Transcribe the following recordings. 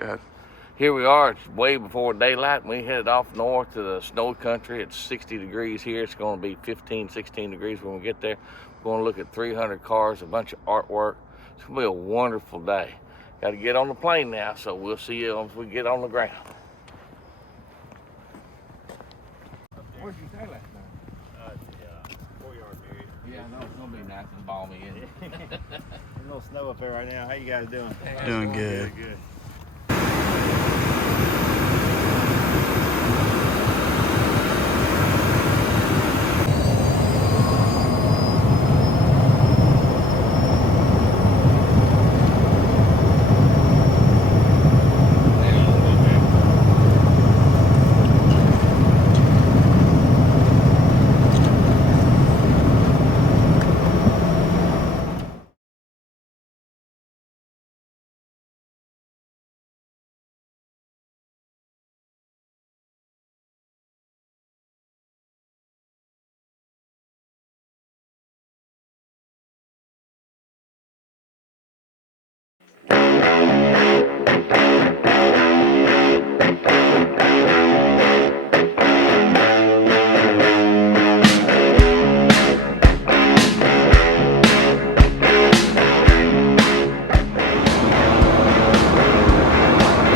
ahead. Here we are, it's way before daylight, and we headed off north to the snow country. It's 60 degrees here. It's going to be 15, 16 degrees when we get there. We're going to look at 300 cars, a bunch of artwork. It's going to be a wonderful day. Got to get on the plane now, so we'll see you once we get on the ground. Where'd you stay last night? The 4-yard Merritt. Yeah, I know. It's going to be nice and balmy, isn't it? There's a little snow up there right now. How you guys doing? Doing good. Good.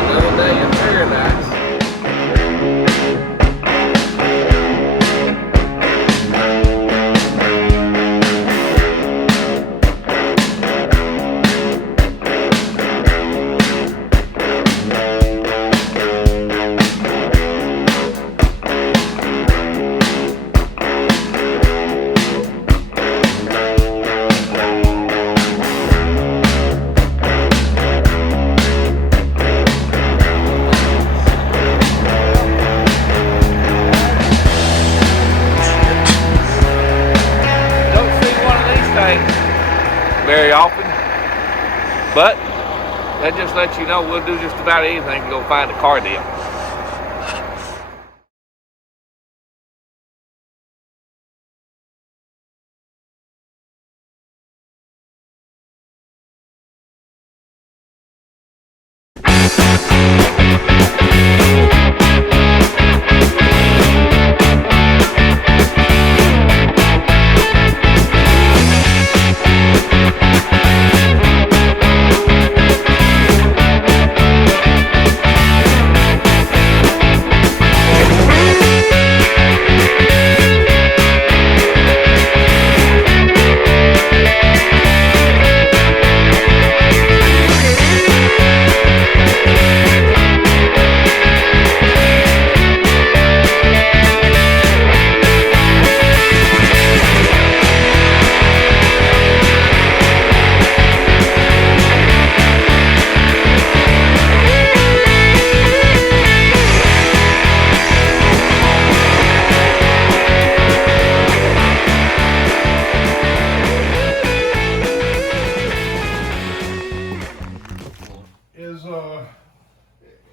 Another day in paradise. Very often, but that just lets you know we'll do just about anything to go find a car deal.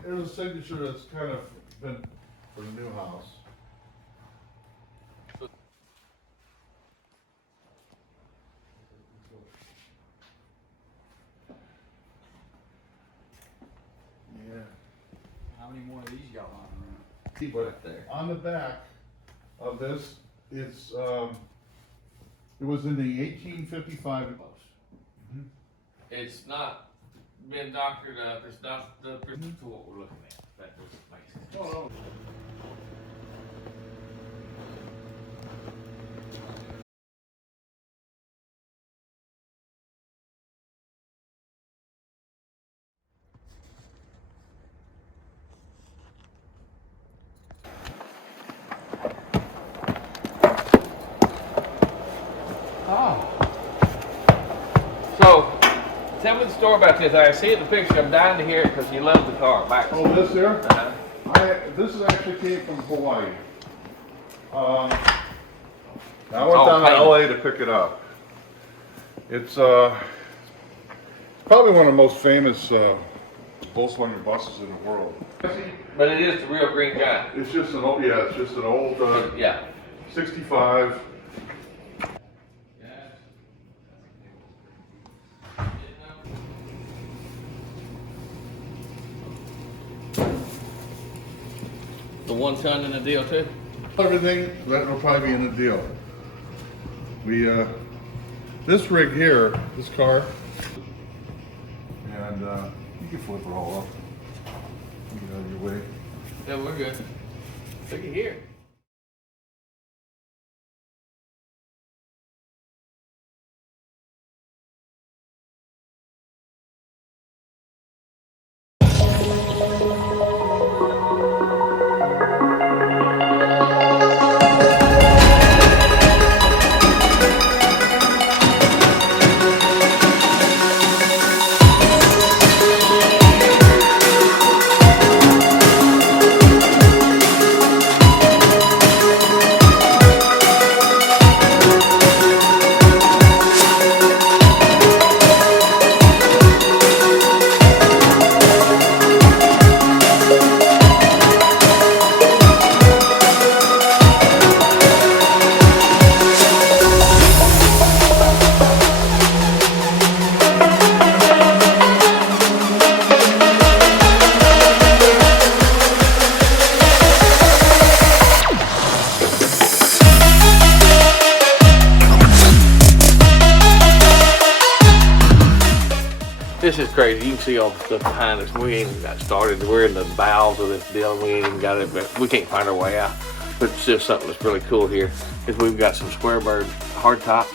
There's a signature that's kind of been for the new house. Yeah. How many more of these y'all on But Right there. on the back of this, it's it was in the 1855. It's not been doctored up. It's not the to what we're looking at. That was amazing. Oh, no. So, tell me the story about this. I see it in the picture. I'm dying to hear it because you love the car. Back. Oh, this here? Uh-huh. This is actually came from Hawaii. I went all down to painted. LA to pick it up. It's probably one of the most famous Volkswagen buses in the world. But it is the real Green Giant. It's just an old, yeah, it's just an old Yeah. 65. the 1 ton in the deal too? Everything, that will probably be in the deal. We, this rig here, this car, and you can flip it all up. Get out of your way. Yeah, we're good. Look at here. This is crazy. You can see all the stuff behind us. We ain't even got started. We're in the bowels of this deal. We ain't even got it, but we can't find our way out. But it's just something that's really cool here is we've got some square bird hardtops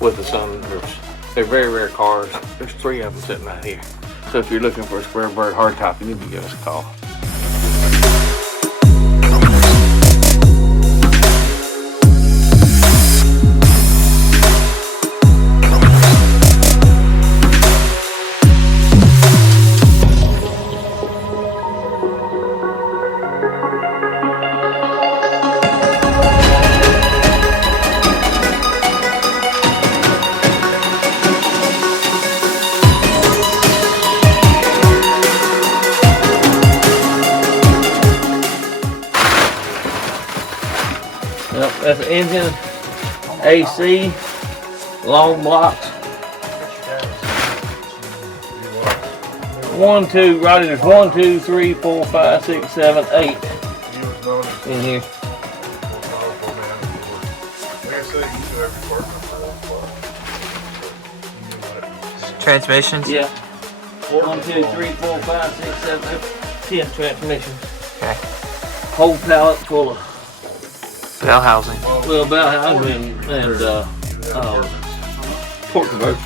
with the sunroofs. They're very rare cars. There's 3 of them sitting right here. So if you're looking for a square bird hardtop, you need to give us a call. Yep, that's the engine, AC, long blocks. 1, 2, Roddy, there's 1, 2, 3, 4, 5, 6, 7, 8 in here. Transmissions? Yeah. 1, 2, 3, 4, 5, 6, 7, 8, 10 transmissions. Okay. Whole pallet full of Bell housing. little bell housing and torque converters.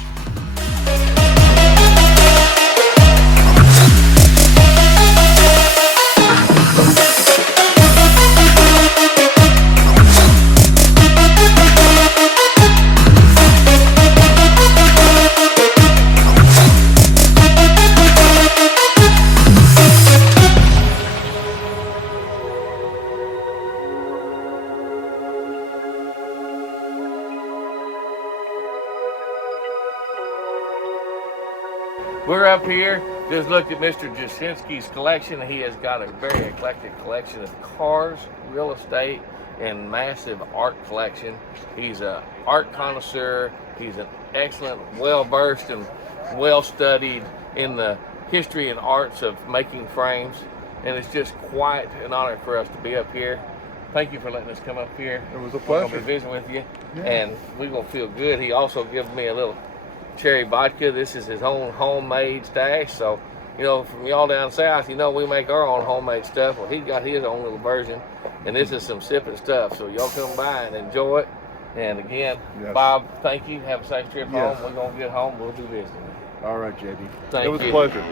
We're up here, just looked at Mr. Jasinski's collection. He has got a very eclectic collection of cars, real estate, and massive art collection. He's an art connoisseur. He's an excellent, well-versed and well-studied in the history and arts of making frames. And it's just quite an honor for us to be up here. Thank you for letting us come up here. It was a We're gonna pleasure. be visiting with you, Yeah. and we're gonna feel good. He also gives me a little cherry vodka. This is his own homemade stash. So, you know, from y'all down south, you know we make our own homemade stuff. Well, he got his own little version, and this is some sipping stuff. So y'all come by and enjoy it. And again, Yes. Bob, thank you. Have a safe trip Yes. home. We're gonna get home. We'll do business. All right, JD. Thank It was you. a pleasure.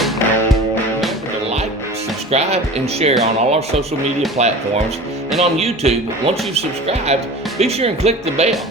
Remember to like, subscribe, and share on all our social media platforms. And on YouTube, once you've subscribed, be sure and click the bell.